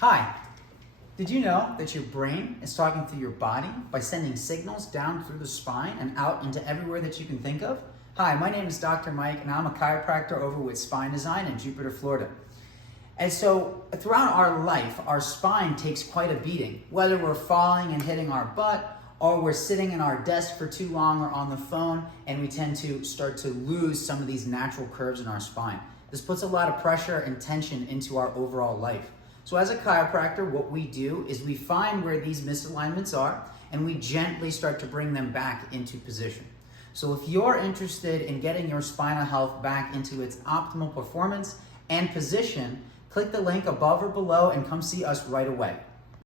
Hi, did you know that your brain is talking through your body by sending signals down through the spine and out into everywhere that you can think of? Hi, my name is Dr. Mike and I'm a chiropractor over with Spine Design in Jupiter, Florida. And so throughout our life, our spine takes quite a beating, whether we're falling and hitting our butt or we're sitting in our desk for too long or on the phone, and we tend to start to lose some of these natural curves in our spine. This puts a lot of pressure and tension into our overall life. So as a chiropractor, what we do is we find where these misalignments are and we gently start to bring them back into position. So if you're interested in getting your spinal health back into its optimal performance and position, click the link above or below and come see us right away.